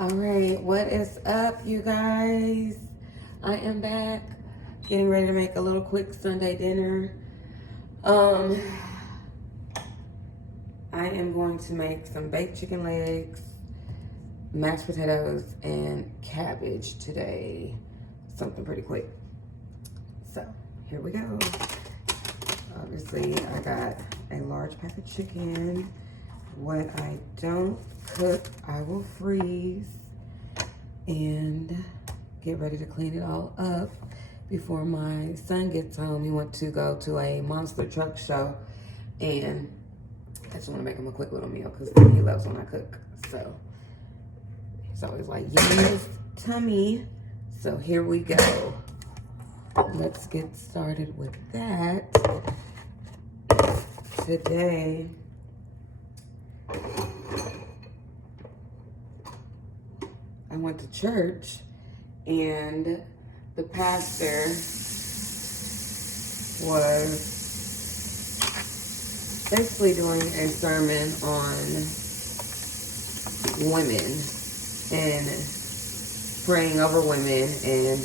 All right, what is up, you guys? I am back, getting ready to make a little quick Sunday dinner. I am going to make some baked chicken legs, mashed potatoes, and cabbage today. Something pretty quick. So, here we go. Obviously, I got a large pack of chicken. What I don't cook, I will freeze and get ready to clean it all up before my son gets home. He went to go to a monster truck show, and I just want to make him a quick little meal because he loves when I cook. So he's always like, yes, tummy. So here we go. Let's get started with that. Today, I went to church, and the pastor was basically doing a sermon on women and praying over women and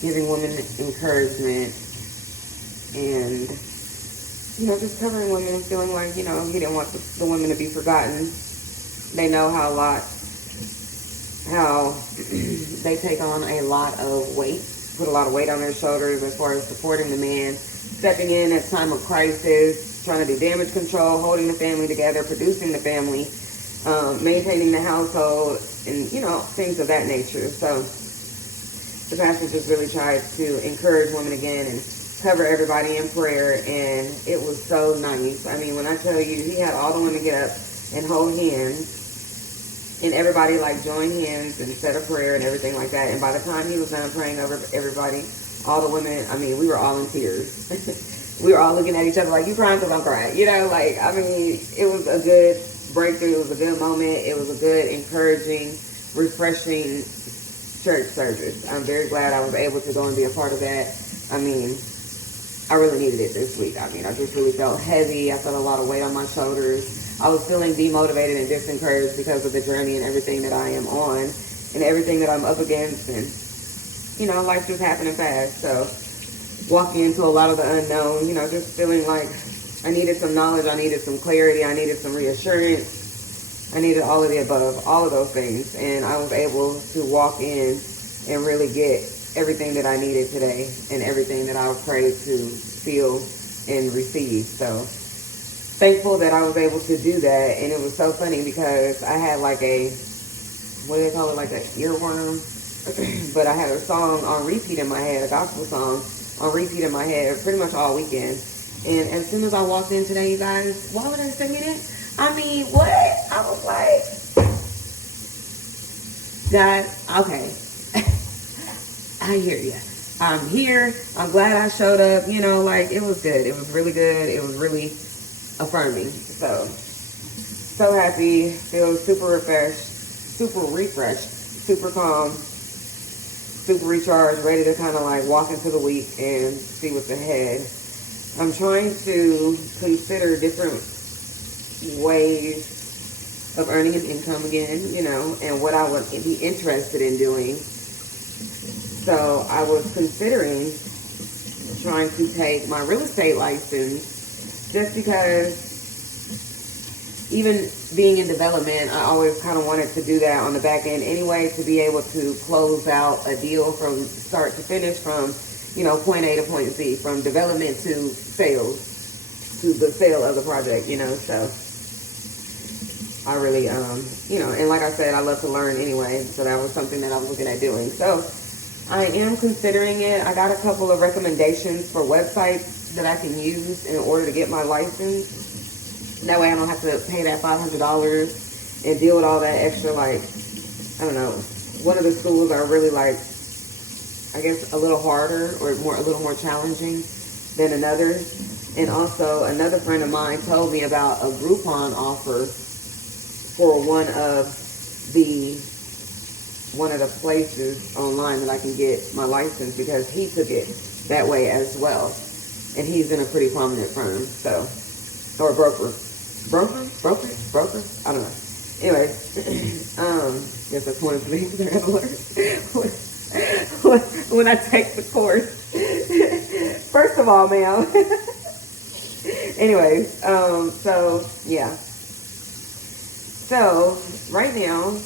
giving women encouragement and, you know, just covering women and feeling like, you know, he didn't want the women to be forgotten. They know how they take on a lot of weight, put a lot of weight on their shoulders as far as supporting the man, stepping in at time of crisis, trying to do damage control, holding the family together, producing the family, maintaining the household, and, you know, things of that nature. So the pastor just really tried to encourage women again and cover everybody in prayer, and it was so nice. I mean, when I tell you, he had all the women get up and hold hands, and everybody like joined hands and said a prayer and everything like that. And by the time he was done praying over everybody, all the women, I mean, we were all in tears. We were all looking at each other like, you crying because I'm crying. You know, like, I mean, it was a good breakthrough. It was a good moment. It was a good, encouraging, refreshing church service. I'm very glad I was able to go and be a part of that. I mean, I really needed it this week. I mean, I just really felt heavy. I felt a lot of weight on my shoulders. I was feeling demotivated and disencouraged because of the journey and everything that I am on and everything that I'm up against. And, you know, life just happening fast. So walking into a lot of the unknown, you know, just feeling like I needed some knowledge. I needed some clarity. I needed some reassurance. I needed all of the above, all of those things. And I was able to walk in and really get everything that I needed today and everything that I prayed to feel and receive. So thankful that I was able to do that. And it was so funny because I had like a, what do they call it, like an earworm? But I had a song on repeat in my head, a gospel song on repeat in my head pretty much all weekend. And as soon as I walked in today, you guys, why would I sing it? I mean, what? I was like, God, okay. I hear you. I'm here. I'm glad I showed up. You know, like, it was good. It was really good. It was really affirming. So happy. Feel super refreshed, super calm, super recharged, ready to kind of like walk into the week and see what's ahead. I'm trying to consider different ways of earning an income again, you know, and what I would be interested in doing. So I was considering trying to take my real estate license just because even being in development, I always kind of wanted to do that on the back end anyway, to be able to close out a deal from start to finish, from, you know, point A to point Z, from development to sales, to the sale of the project, you know. So I really, you know, and like I said, I love to learn anyway. So that was something that I was looking at doing. So I am considering it. I got a couple of recommendations for websites that I can use in order to get my license. That way I don't have to pay that $500 and deal with all that extra, like, I don't know. One of the schools are really like, I guess, a little harder or a little more challenging than another. And also another friend of mine told me about a Groupon offer for one of the places online that I can get my license, because he took it that way as well. And he's in a pretty prominent firm, so, or broker, I don't know. Anyway, guess that's one of the things I gotta learn when I take the course. First of all, ma'am. Anyways, so yeah. So right now,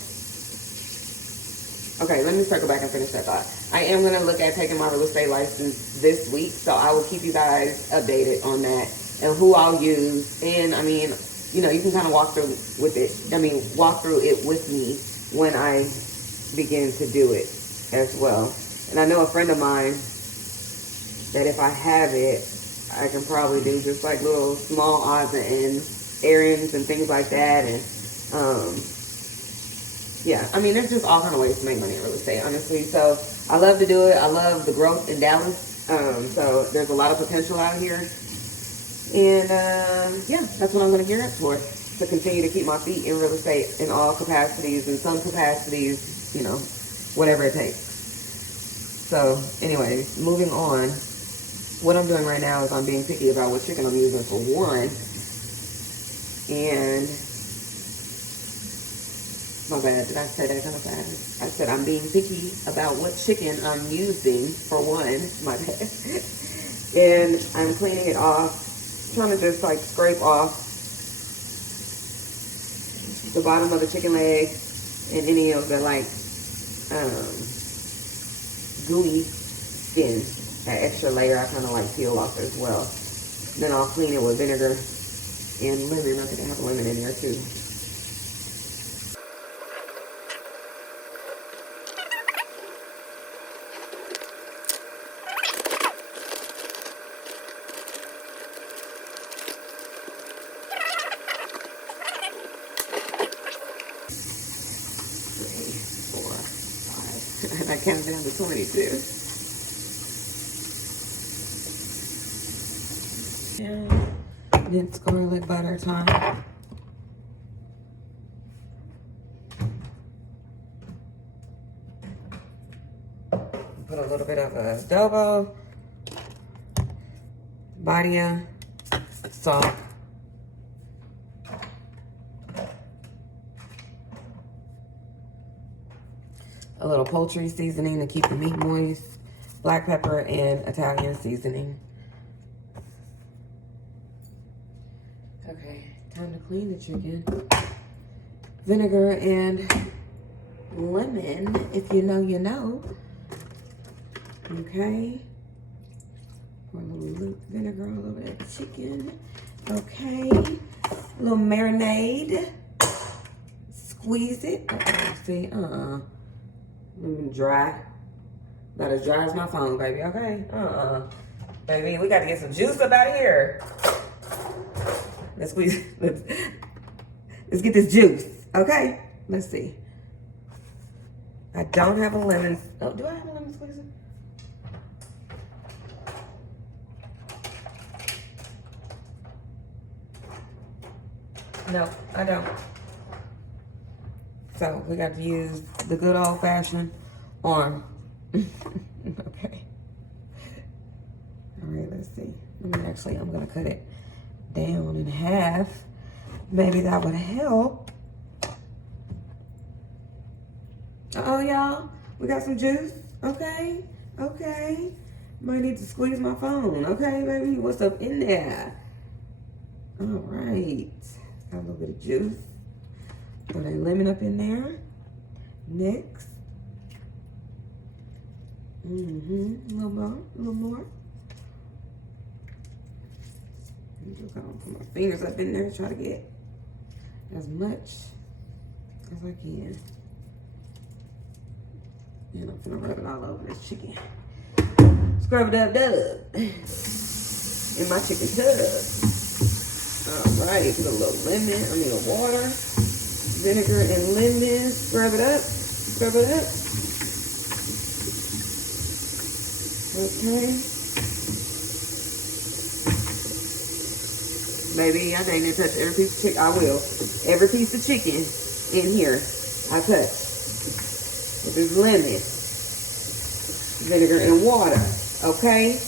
okay, let me circle back and finish that thought. I am gonna look at taking my real estate license this week, so I will keep you guys updated on that and who I'll use. And I mean, you know, you can kind of walk through it with me when I begin to do it as well. And I know a friend of mine that if I have it, I can probably do just like little small odds and ends, errands and things like that. And yeah, I mean, there's just all kind of ways to make money in real estate, honestly. So I love to do it. I love the growth in Dallas. So there's a lot of potential out here. And yeah, that's what I'm going to gear up for, to continue to keep my feet in real estate in all capacities, in some capacities, you know, whatever it takes. So anyway, moving on. What I'm doing right now is I'm being picky about what chicken I'm using for one. And my bad, did I say that kind of fast? I said I'm being picky about what chicken I'm using for one. My bad. And I'm cleaning it off, trying to just like scrape off the bottom of the chicken leg and any of the like gooey skin. That extra layer I kind of like peel off as well. Then I'll clean it with vinegar and lemon. I think I have lemon in there too. And I count down to 22. And minced garlic butter time. Put a little bit of adobo, badia, salt, a little poultry seasoning to keep the meat moist, black pepper, and Italian seasoning. Okay, time to clean the chicken. Vinegar and lemon, if you know, you know. Okay. Pour a little vinegar all over that chicken. Okay. A little marinade. Squeeze it. See, dry. About as dry as my phone, baby, okay? Baby, we got to get some juice up out of here. Let's squeeze. Let's get this juice, okay? Let's see. I don't have a lemon. Oh, do I have a lemon squeezer? No, I don't. So we got to use the good old-fashioned arm. Okay. All right, let's see. I'm gonna cut it down in half. Maybe that would help. Uh-oh, y'all. We got some juice. Okay. Okay. Might need to squeeze my phone. Okay, baby. What's up in there? All right. Got a little bit of juice. Throw that lemon up in there. Next. A little more. A little more. I'm just gonna put my fingers up in there, try to get as much as I can. And I'm gonna rub it all over this chicken. Scrub it up, dub. In my chicken tub. Alright, put a little water, vinegar and lemon. Scrub it up. Scrub it up. Okay. Baby, I ain't gonna touch every piece of chicken. I will. Every piece of chicken in here, I touch. With this lemon, vinegar, and water. Okay?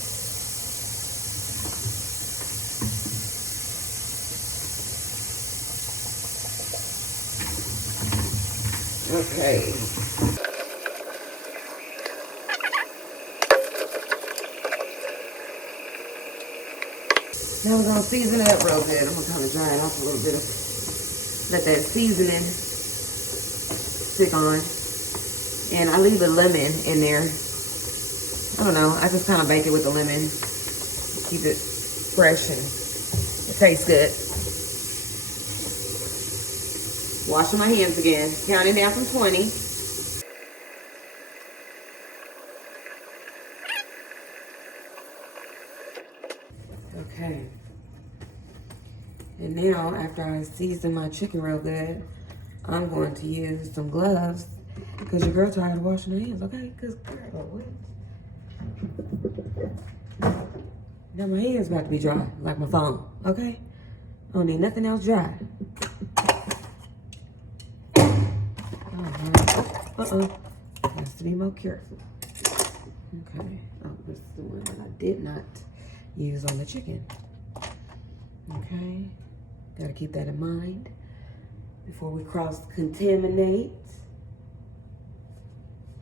Okay. Now we're gonna season it up real good. I'm gonna kind of dry it off a little bit. Let that seasoning stick on. And I leave the lemon in there. I don't know, I just kind of bake it with the lemon. Keep it fresh and it tastes good. Washing my hands again. Counting down from 20. Okay. And now, after I season my chicken real good, I'm going to use some gloves because your girl tired of washing her hands, okay? Because, girl, what? Now my hands about to be dry, like my phone, okay? I don't need nothing else dry. Has to be more careful. Okay. Oh, this is the one that I did not use on the chicken. Okay. Gotta keep that in mind before we cross-contaminate.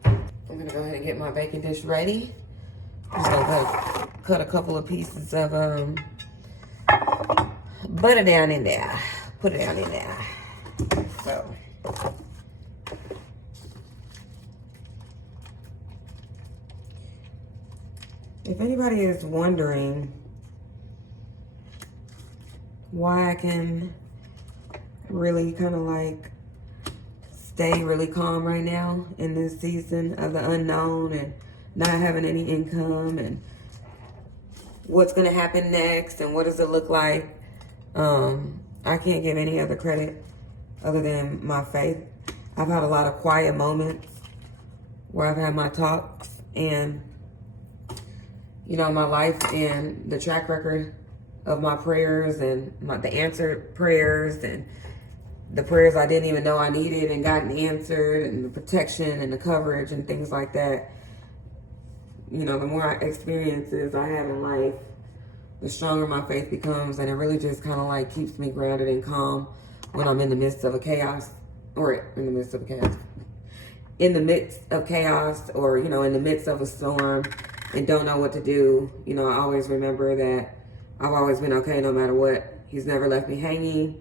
I'm gonna go ahead and get my baking dish ready. I'm just gonna cut a couple of pieces of butter down in there. Put it down in there. So. If anybody is wondering why I can really kind of like stay really calm right now in this season of the unknown and not having any income and what's going to happen next and what does it look like, I can't give any other credit other than my faith. I've had a lot of quiet moments where I've had my talks, and you know, my life and the track record of my prayers and the answered prayers and the prayers I didn't even know I needed and gotten answered, and the protection and the coverage and things like that. You know, the more experiences I have in life, the stronger my faith becomes, and it really just kind of like keeps me grounded and calm when I'm in the midst of a chaos, or in the midst of chaos, or, you know, in the midst of a storm and don't know what to do. You know, I always remember that I've always been okay no matter what. He's never left me hanging.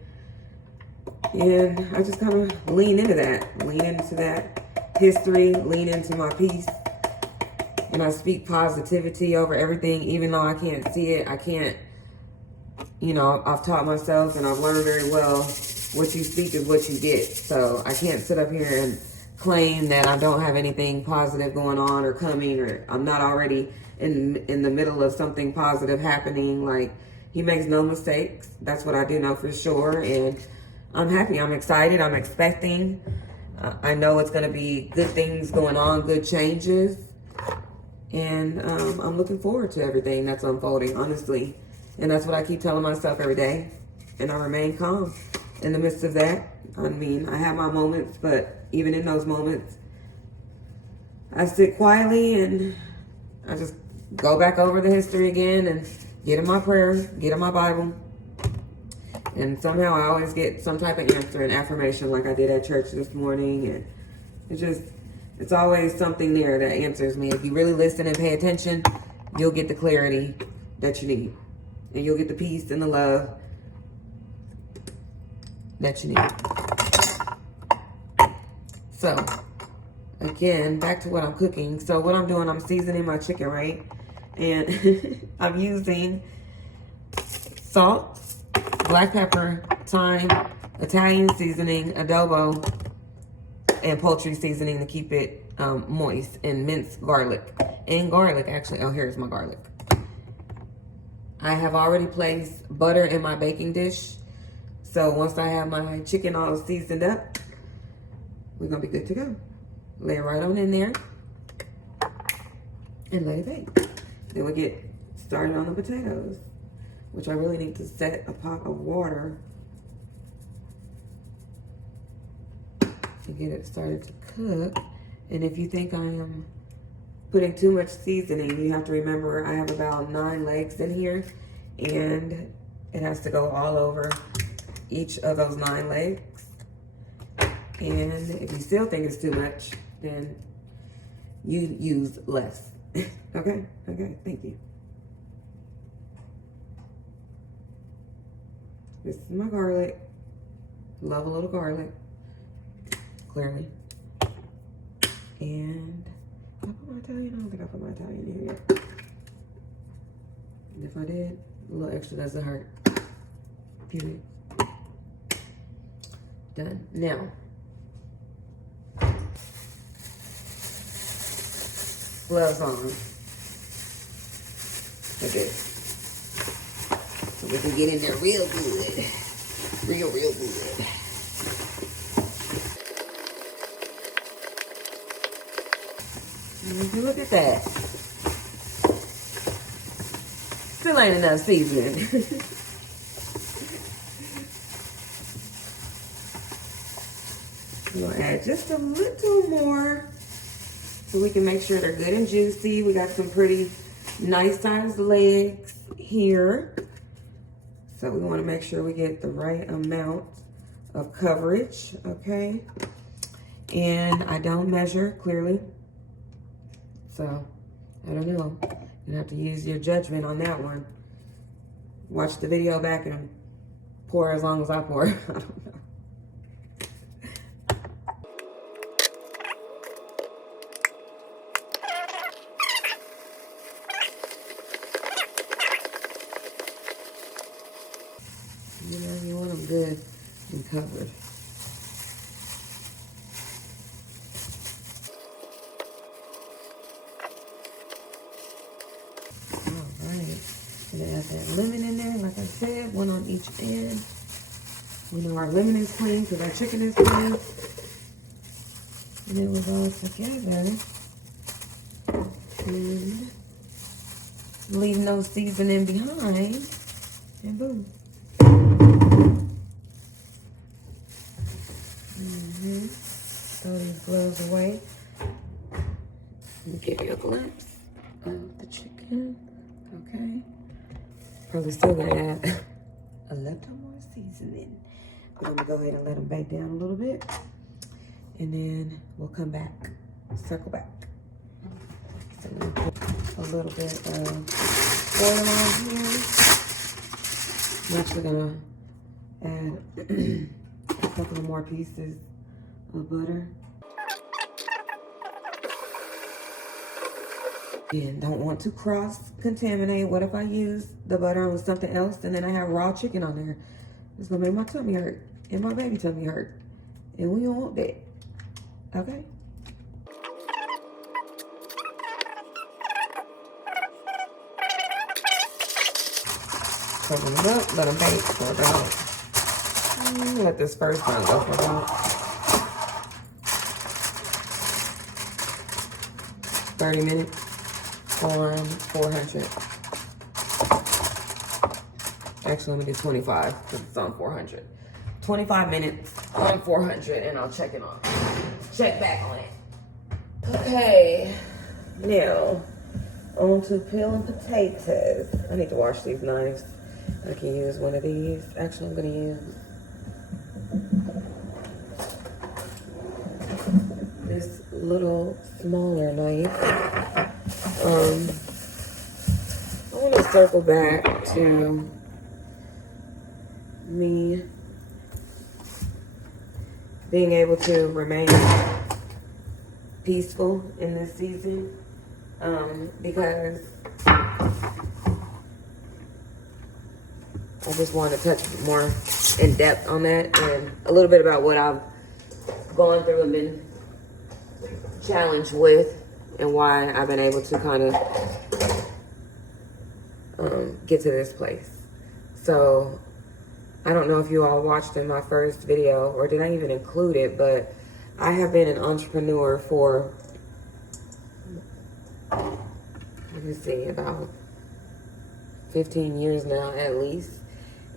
And I just kind of lean into that history, lean into my peace. And I speak positivity over everything, even though I can't see it. I can't, you know, I've taught myself and I've learned very well, what you speak is what you get. So I can't sit up here and claim that I don't have anything positive going on or coming, or I'm not already in the middle of something positive happening. Like, he makes no mistakes. That's what I do know for sure. And I'm happy. I'm excited. I'm expecting. I know it's going to be good things going on, good changes. And I'm looking forward to everything that's unfolding, honestly. And that's what I keep telling myself every day. And I remain calm in the midst of that. I mean, I have my moments, but even in those moments, I sit quietly and I just go back over the history again and get in my prayer, get in my Bible. And somehow I always get some type of answer and affirmation, like I did at church this morning. And it's always something there that answers me. If you really listen and pay attention, you'll get the clarity that you need. And you'll get the peace and the love that you need. So, again, back to what I'm cooking. So what I'm doing, I'm seasoning my chicken, right? And I'm using salt, black pepper, thyme, Italian seasoning, adobo, and poultry seasoning to keep it moist, and minced garlic. And garlic, actually. Oh, here's my garlic. I have already placed butter in my baking dish. So once I have my chicken all seasoned up, we're going to be good to go. Lay it right on in there and let it bake. Then we get started on the potatoes, which I really need to set a pot of water to get it started to cook. And if you think I am putting too much seasoning, you have to remember I have about 9 legs in here, and it has to go all over each of those 9 legs. And if you still think it's too much, then you use less. Okay? Okay, thank you. This is my garlic. Love a little garlic, clearly. And did I put my Italian? I don't think I put my Italian in here yet. And if I did, a little extra doesn't hurt. Period. Done. Now, gloves on. Okay. So we can get in there real good. Real good. And look at that. Still ain't enough seasoning. We're gonna add just a little more so we can make sure they're good and juicy. We got some pretty nice sized legs here. So we want to make sure we get the right amount of coverage, okay? And I don't measure, clearly. So, I don't know. You have to use your judgment on that one. Watch the video back and pour as long as I pour. I don't know. You know, you want them good and covered. All right. Gonna add that lemon in there, like I said, one on each end. We know our lemon is clean because our chicken is clean. And it was all together. And leave no seasoning behind. And boom. Throw these gloves away. Give you a glimpse of the chicken. Okay. Probably still gonna add a little more seasoning. But I'm gonna go ahead and let them bake down a little bit. And then we'll come back, circle back. So I'm gonna put a little bit of oil on here. I'm actually gonna add a couple of more pieces of butter. And don't want to cross-contaminate. What if I use the butter with something else and then I have raw chicken on there? It's gonna make my tummy hurt and my baby tummy hurt. And we don't want that. Okay? Open it up, let them bake for about, let this first one go for about 30 minutes on 400. Actually, let me do 25 because it's on 400. 25 minutes on 400 and I'll check back on it. Okay, now on to peeling potatoes. I need to wash these knives. I can use one of these. Actually, I'm gonna use this little smaller knife. I want to circle back to me being able to remain peaceful in this season, because I just want to touch more in depth on that and a little bit about what I've gone through and been challenged with and why I've been able to kind of get to this place. So I don't know if you all watched in my first video or did I even include it, but I have been an entrepreneur for, let me see, about 15 years now at least.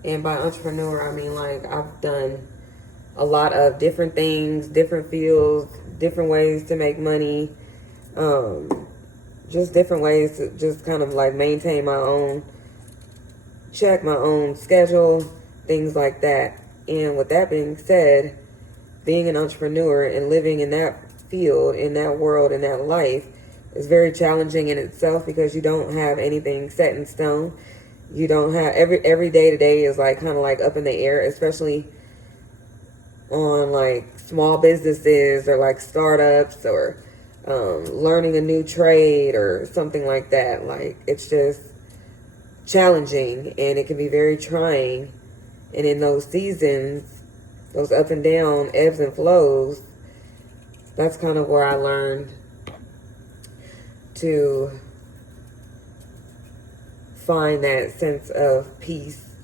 And by entrepreneur, I mean like I've done a lot of different things, different fields, different ways to make money, just different ways to just kind of like maintain my own check, my own schedule, things like that. And with that being said, being an entrepreneur and living in that field, in that world, in that life is very challenging in itself because you don't have anything set in stone. You don't have every day to day is like kind of like up in the air, especially on like small businesses or like startups or learning a new trade or something like that. Like it's just challenging and it can be very trying. And in those seasons, those up and down, ebbs and flows, that's kind of where I learned to find that sense of peace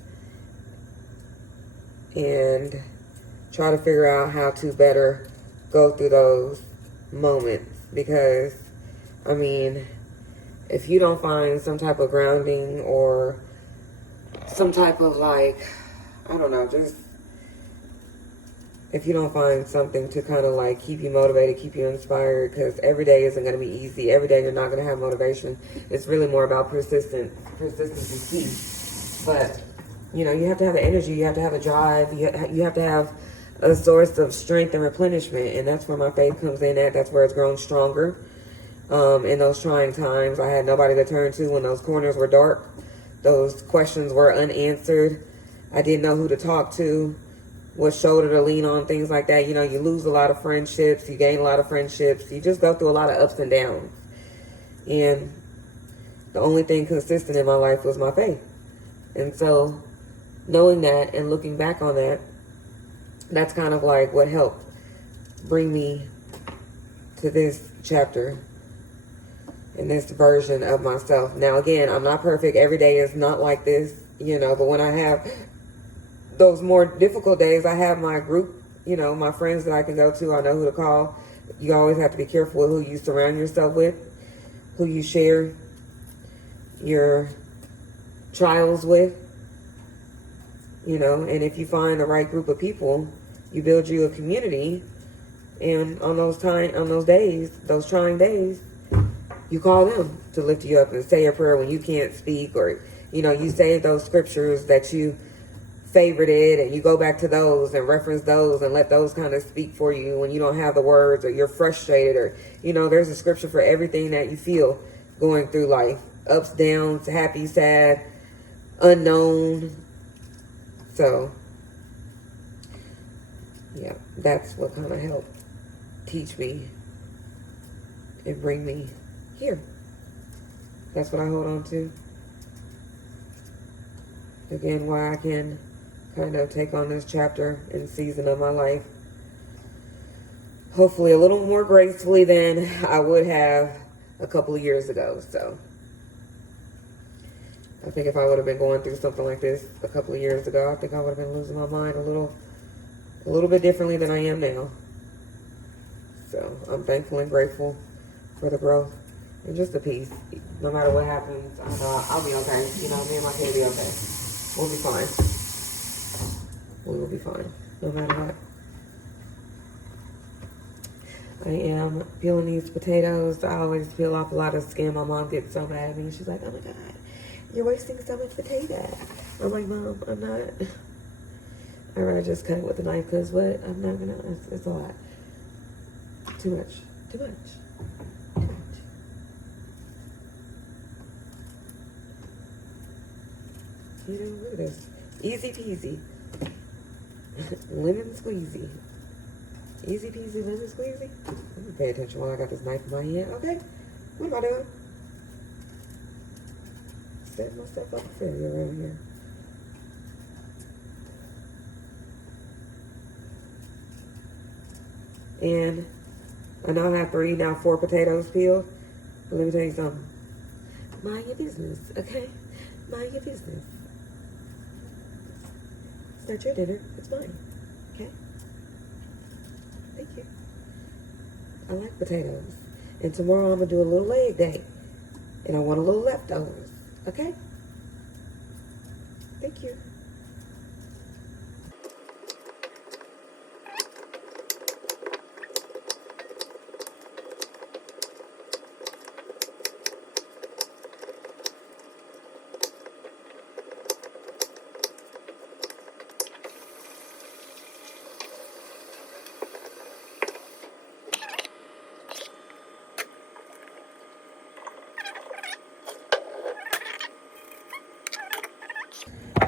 and try to figure out how to better go through those moments. Because, I mean, if you don't find some type of grounding or some type of like, I don't know, just if you don't find something to kind of like keep you motivated, keep you inspired, because every day isn't going to be easy. Every day you're not going to have motivation. It's really more about persistence is key. But, you know, you have to have the energy. You have to have the drive. You have to have a source of strength and replenishment. And that's where my faith comes in at. That's where it's grown stronger. In those trying times, I had nobody to turn to when those corners were dark. Those questions were unanswered. I didn't know who to talk to, what shoulder to lean on, things like that. You know, you lose a lot of friendships, you gain a lot of friendships, you just go through a lot of ups and downs. And the only thing consistent in my life was my faith. And so knowing that and looking back on that, that's kind of like what helped bring me to this chapter and this version of myself. Now, again, I'm not perfect. Every day is not like this, you know, but when I have those more difficult days, I have my group, you know, my friends that I can go to. I know who to call. You always have to be careful with who you surround yourself with, who you share your trials with, you know, and if you find the right group of people, you build you a community. And on those days, those trying days, you call them to lift you up and say a prayer when you can't speak, or, you know, you say those scriptures that you favorited and you go back to those and reference those and let those kind of speak for you when you don't have the words or you're frustrated, or, you know, there's a scripture for everything that you feel going through life. Ups, downs, happy, sad, unknown. So, yeah, that's what kind of helped teach me and bring me here. That's what I hold on to. Again, why I can kind of take on this chapter and season of my life hopefully a little more gracefully than I would have a couple of years ago. So I think if I would have been going through something like this a couple of years ago, I think I would have been losing my mind a little bit differently than I am now. So I'm thankful and grateful for the growth and just the peace. No matter what happens, I know I'll be okay. You know, me and my kid will be okay. We'll be fine. We will be fine, no matter what. I am peeling these potatoes. I always peel off a lot of skin. My mom gets so mad at me. She's like, oh my God, you're wasting so much potato. I'm like, Mom, I'm not. I'd rather just cut it with a knife, because what? I'm not gonna, it's a lot. Too much. Too much. Too much. You know, look at this. Easy peasy. Lemon squeezy. Easy peasy, lemon squeezy. I'm gonna pay attention while I got this knife in my hand. Okay. What am I doing? Setting myself up for failure around here. And I know I have 4 potatoes peeled. But let me tell you something. Mind your business, okay? Mind your business. It's not your dinner, it's mine. Okay? Thank you. I like potatoes. And tomorrow I'm going to do a little leg day. And I want a little leftovers. Okay? Thank you.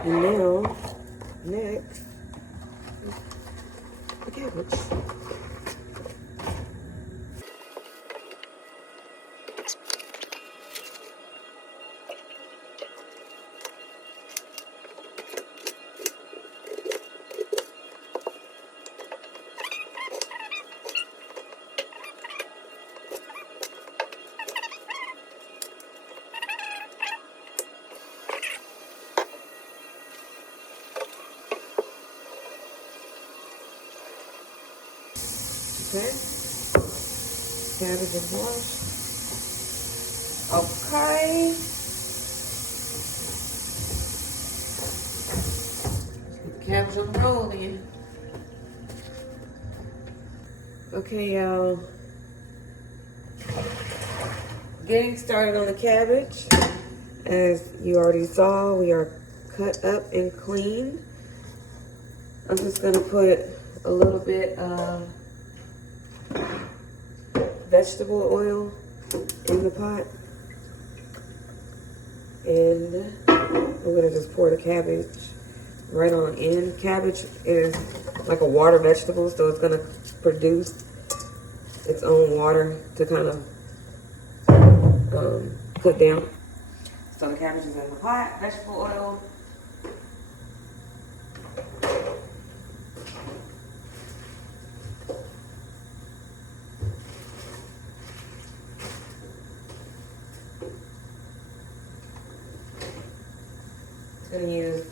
And now, next, the cabbage. Okay, cabbage is washed. Okay. Let's get the cabbage on the roll then. Okay, y'all. Getting started on the cabbage. As you already saw, we are cut up and cleaned. I'm just gonna put a little bit of vegetable oil in the pot, and I'm gonna just pour the cabbage right on in. Cabbage is like a water vegetable, so it's gonna produce its own water to kind of cook down. So the cabbage is in the pot, vegetable oil. Gonna use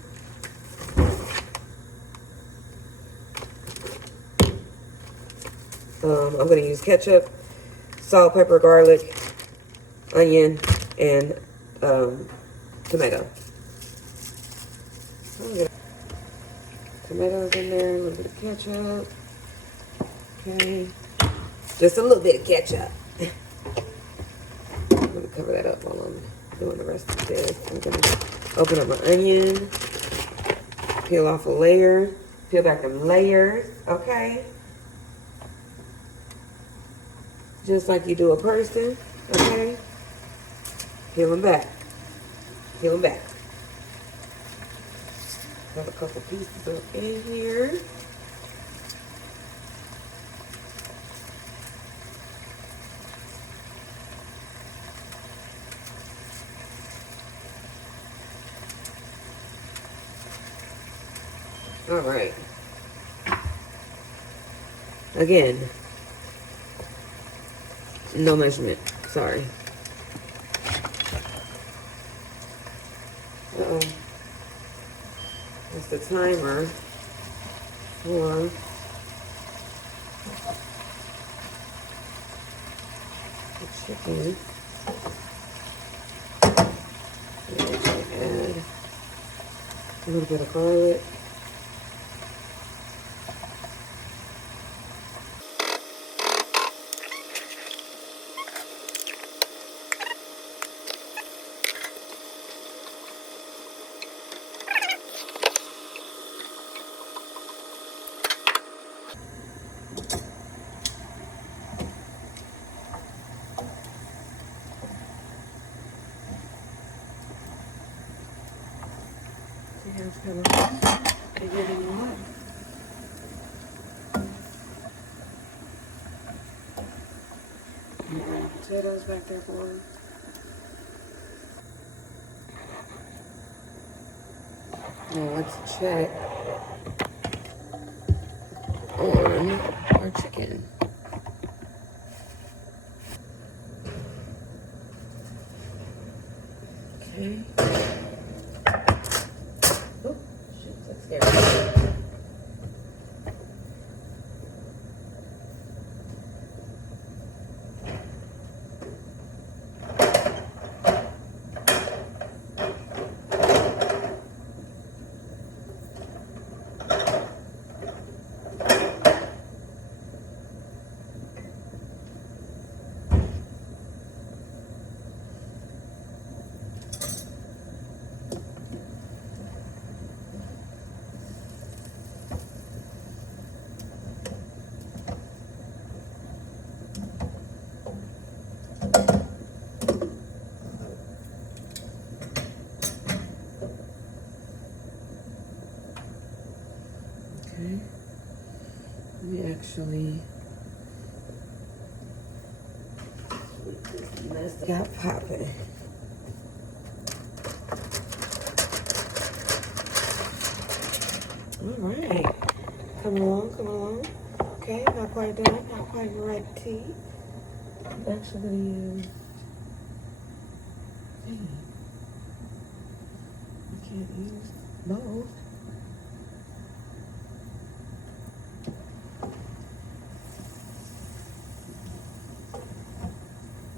I'm gonna use ketchup, salt, pepper, garlic, onion, and tomato. Tomatoes in there, a little bit of ketchup. Okay, just a little bit of ketchup. I'm gonna cover that up while I'm doing the rest of this. I'm gonna open up my onion, peel off a layer, peel back the layers, okay? Just like you do a person, okay? Peel them back, peel them back. Got a couple pieces up in here. All right. Again, no measurement. Sorry. Uh-oh. That's the timer for the chicken. And add a little bit of garlic. Yeah, it's kind of bigger than you want. Potatoes back there for us. Now let's check on our chicken. Okay. Oh, shoot, that's scary. actually got popping. All right, coming along. Okay, not quite done, not quite ready. I'm actually gonna use. I can't use both.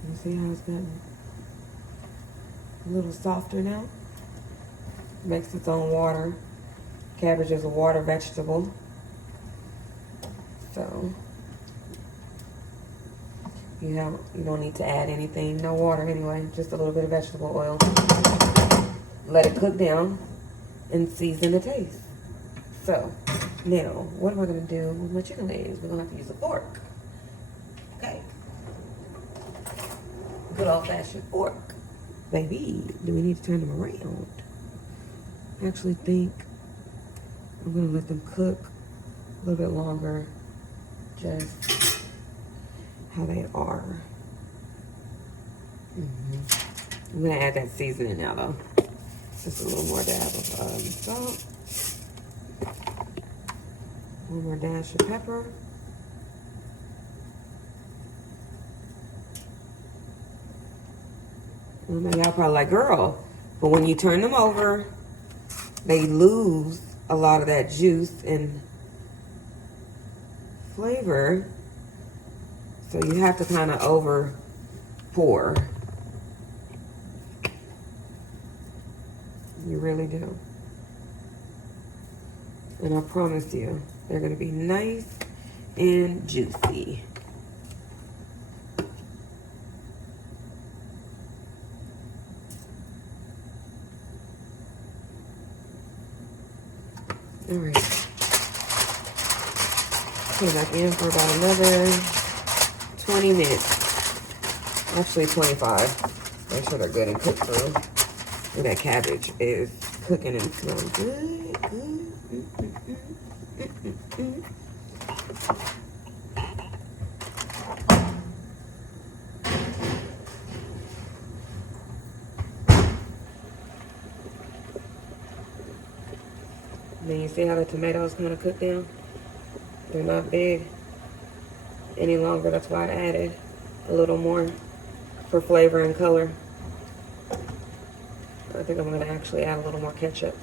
You see how it's gotten a little softer now? Makes its own water. Cabbage is a water vegetable. So you don't need to add anything, no water anyway, just a little bit of vegetable oil. Let it cook down and season the taste. So now, what am I gonna do with my chicken legs? We're gonna have to use a fork. Okay. Good old-fashioned fork. Baby, do we need to turn them around? I actually think I'm gonna let them cook a little bit longer, just how they are. I'm gonna add that seasoning now though. Just a little more dab of salt. One more dash of pepper. Y'all probably like, girl, but when you turn them over, they lose a lot of that juice and flavor. So you have to kind of over pour. You really do. And I promise you, they're gonna be nice and juicy. All right. Put it back in for about another 20 minutes. Actually 25. Make sure they're good and cooked through. And that cabbage is cooking and smelling good. Then you see how the tomatoes kind of cook down? They're not big any longer. That's why I added a little more for flavor and color. I think I'm going to actually add a little more ketchup.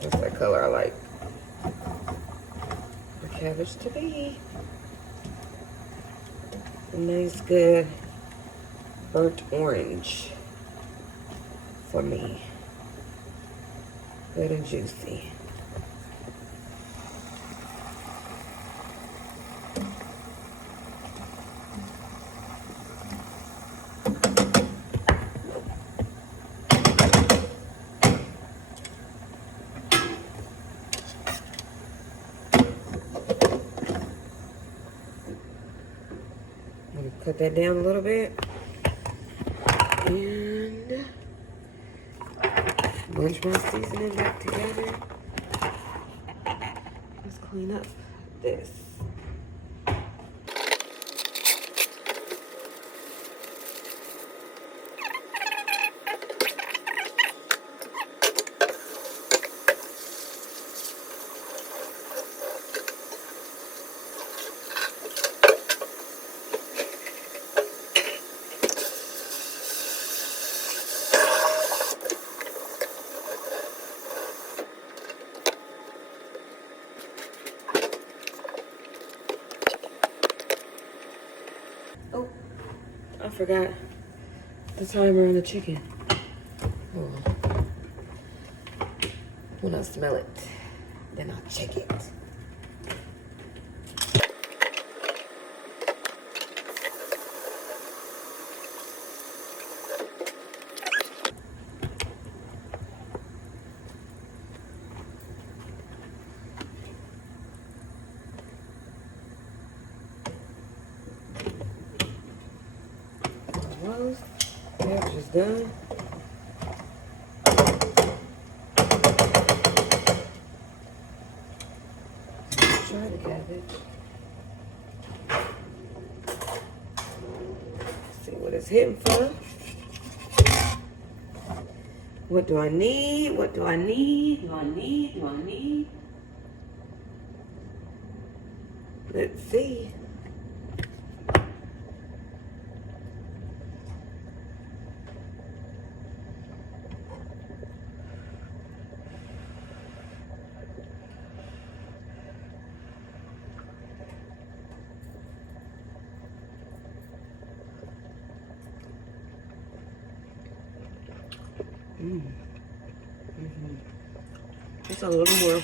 That's that color I like the cabbage to be. A nice, good burnt orange for me. Good and juicy. Cut that down a little bit and bunch my seasoning back together. Let's clean up this. Oh, I forgot the timer on the chicken. Oh. When I smell it, then I'll check it. almost. Cabbage is done. Try the cabbage. See what it's hitting for. What do I need? What do I need? Do I need? Let's see. Just a little more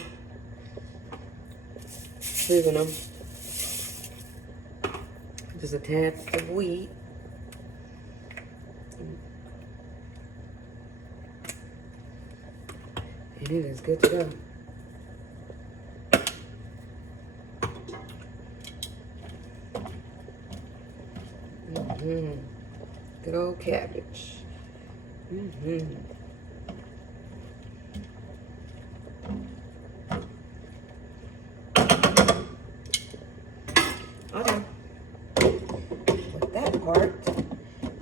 seasoning. Just a tad of wheat. And it is good to go. Good old cabbage. Okay. With that part,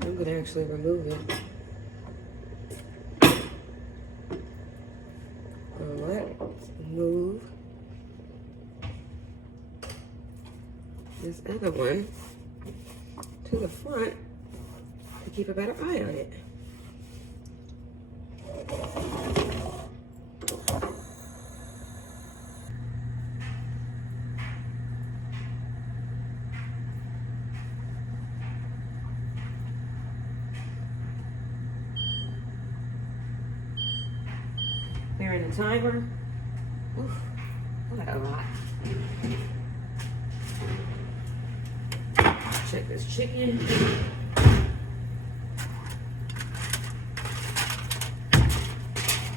I'm going to actually remove it. Alright, let's move this other one to the front to keep a better eye on it. Clearing the timer. Oof, what a lot. Check this chicken.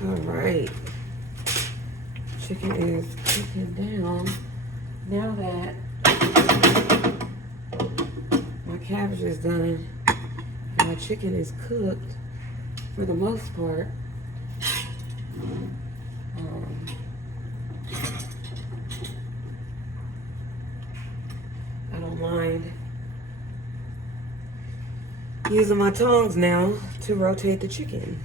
All right. Chicken is cooking down. Now that my cabbage is done and my chicken is cooked for the most part, I don't mind using my tongs now to rotate the chicken.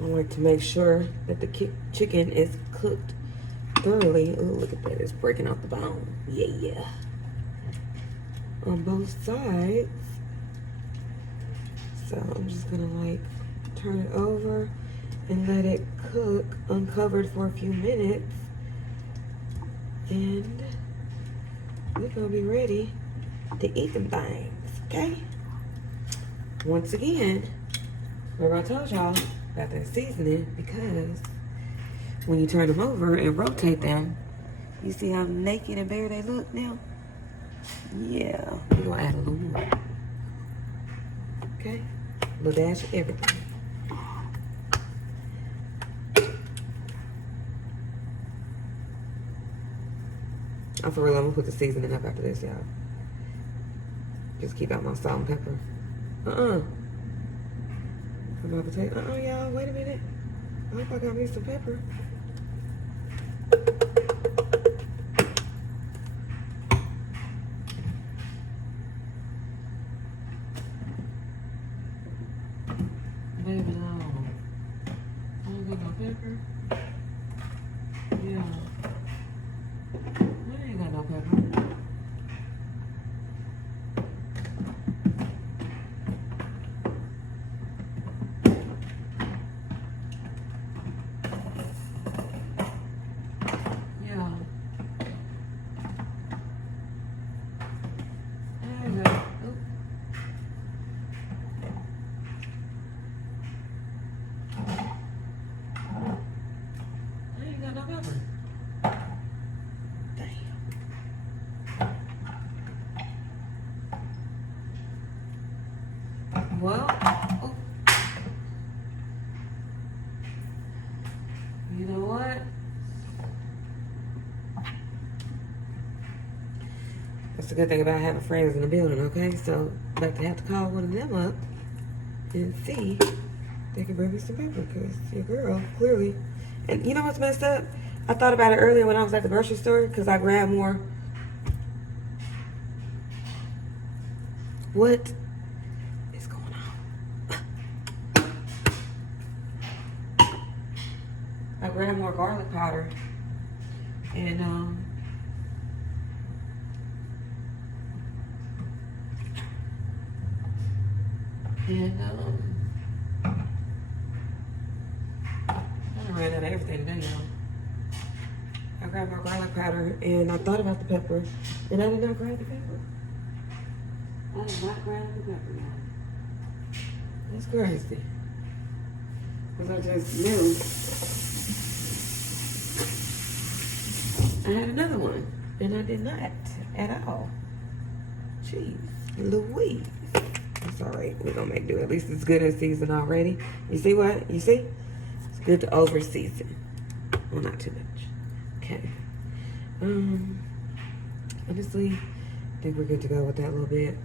I like to make sure that the chicken is cooked thoroughly. Oh, look at that, it's breaking off the bone. Yeah. On both sides. So I'm just gonna like turn it over and let it cook uncovered for a few minutes. And we're gonna be ready to eat them things, okay? Once again, remember I told y'all about that seasoning, because when you turn them over and rotate them, you see how naked and bare they look now? Yeah, we're gonna add a little more. Okay? A little dash of everything. I'm for real, I'm gonna put the seasoning up after this, y'all. Just keep out my salt and pepper. I'm about to take, y'all, wait a minute. I hope I got me some pepper. Baby, no. I don't got no pepper. Yeah. I ain't got no pepper. Well, you know what? That's the good thing about having friends in the building, okay? So, I'd like to have to call one of them up and see if they can bring me some pepper, because your girl, clearly. And you know what's messed up? I thought about it earlier when I was at the grocery store, because I grabbed more. What is going on? I grabbed more garlic powder, and I ran out of everything today, y'all. I grabbed my garlic powder, and I thought about the pepper, and I did not grab the pepper. I did not grab the pepper, y'all. That's crazy. Because I just knew I had another one, and I did not at all. Jeez, Louise. It's all right. We're gonna make do. At least it's good in season already. You see what? You see? It's good to over season. Well, not too much. Okay. Honestly, I think we're good to go with that a little bit.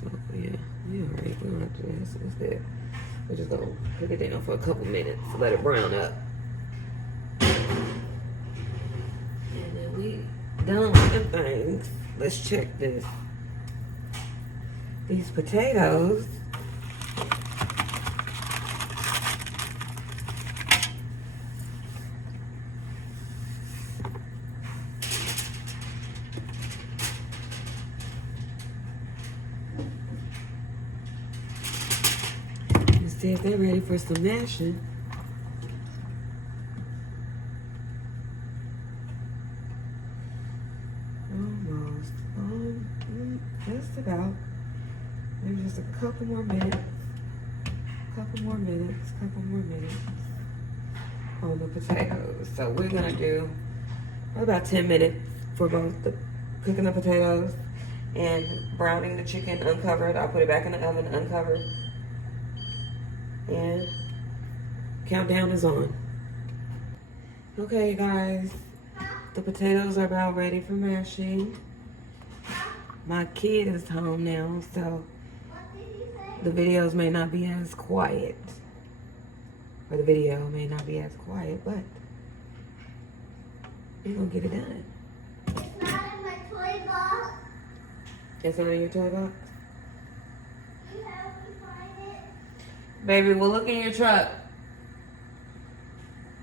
So, yeah, we all right. We don't have to do this. It's good. We're just gonna cook it down for a couple minutes, let it brown up, and then we done with them things. Let's check this. These potatoes. Let's see if they're ready for some mashing. Just about. Maybe just a couple more minutes. Couple more minutes on the potatoes. So we're gonna do about 10 minutes for both the cooking the potatoes and browning the chicken uncovered. I'll put it back in the oven uncovered. And countdown is on. Okay, guys. The potatoes are about ready for mashing. My kid is home now, so the videos may not be as quiet. Or the video may not be as quiet, but we're gonna get it done. It's not in my toy box. It's not in your toy box? You have to find it. Baby, we'll look in your truck.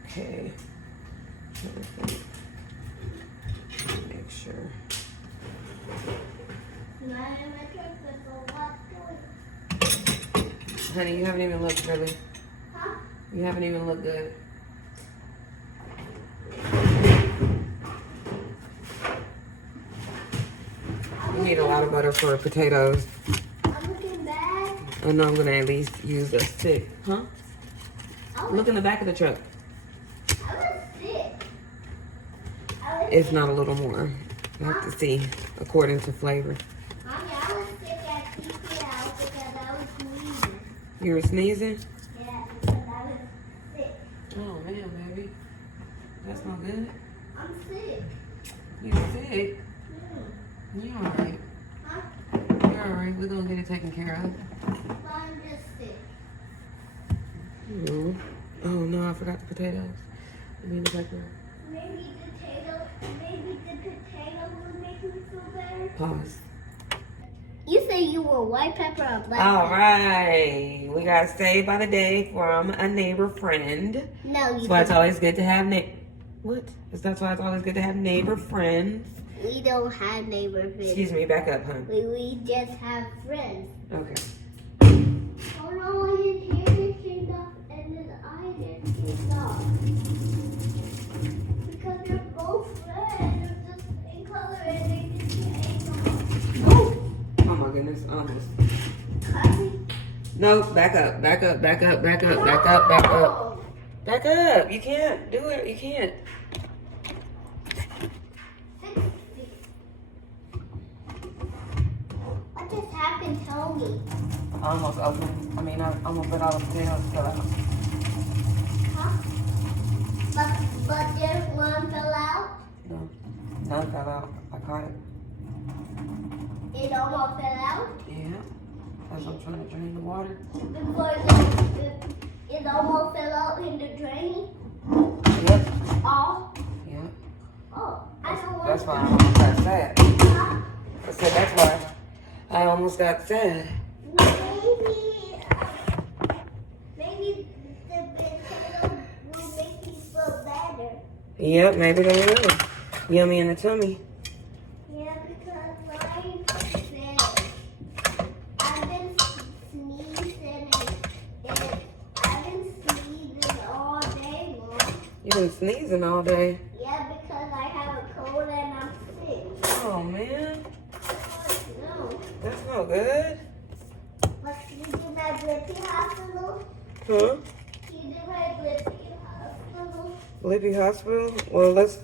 Okay. Make sure. Not in my truck, there's a lot to it. Honey, you haven't even looked really. Huh? You haven't even looked good. You need a lot of butter for potatoes. I'm looking back. I know I'm gonna at least use a stick. Huh? Look in the back of the truck. I was sick. It's not a little more. I have to see according to flavor. Mommy, I was sick at TP House because I was sneezing. You were sneezing? Yeah, because I was sick. Oh man, baby. That's not good. I'm sick. You sick? You alright. Huh? You're alright. We're gonna get it taken care of. But I'm just sick. No. Oh no, I forgot the potatoes. I mean the pepper. Maybe the potato will make me feel better. Pause. You say you were white pepper or black All pepper? right. We got saved by the day from a neighbor friend. No, you That's why it's don't. always good to have What? That's why it's always good to have neighbor friends. We don't have neighbor friends. Excuse me, back up, hon. We just have friends. Okay. Oh no, his hair is changed off and his eyes are changed off. Because they're both red, they're just the same color and they just changed off. Oh my goodness, almost. Copy. No, back up, back up, back up, back up, back up, back up. Back up. You can't do it. You can't. What just happened? Tell me. I almost opened. I mean, I almost let all the potatoes go out. Huh? But there's one fell out? No. Because I'm trying to drain the water. Before it almost fell out in the drain. Yep. Oh. Yep. Oh, I don't want That's why I almost got sad. Huh? I said that's why I almost got sad. Maybe the potato will make me feel better. Yep, maybe they will. Yummy in the tummy. Yeah, because I've been sneezing and I've been sneezing all day long. You've been sneezing all day. Yeah, because I have a cold and I'm sick. Oh, man. No. That's no good. But you do my Blippi hospital? Huh? You do my Blippi hospital? Blippi Hospital? Well, let's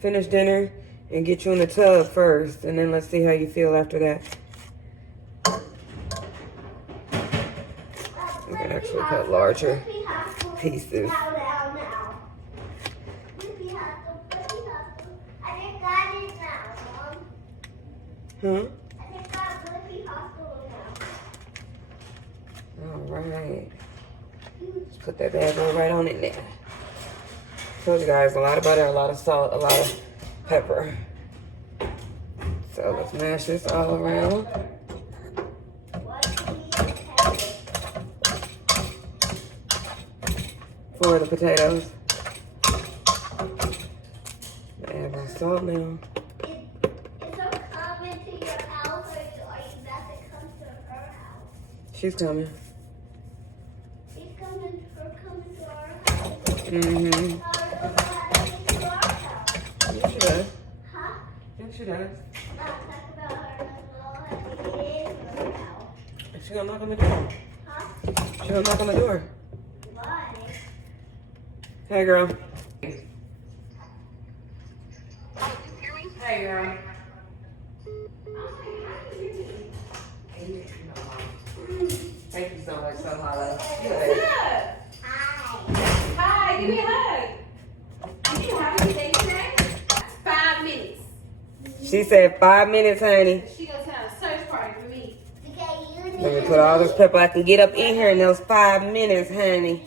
finish dinner and get you in the tub first, and then let's see how you feel after that. You can actually cut larger pieces. Now. Blippi hospital. I just got it now, Mom. Huh? I just got Blippi hospital now. All right. Just put that bad boy right on in there. Told you guys, a lot of butter, a lot of salt, a lot of pepper. So let's mash this all around. For the potatoes. Add my salt now. Is her coming to your house or you about to come to her house? She's coming. She's coming to our house. Mm-hmm. How to our house? Yes, she does. Huh? Yes, she does. Not talk about her as well. It is her house. She gonna knock on the door. Huh? She gonna knock on the door. Why? Hey, girl. Hey, girl. Thank you so much, so Hollow. Hi. Hi, give me a hug. You didn't have any day today? 5 minutes. She said 5 minutes, honey. She goes to have a search party for me. Okay, you Let me put all this pepper I can get up in here in those 5 minutes, honey.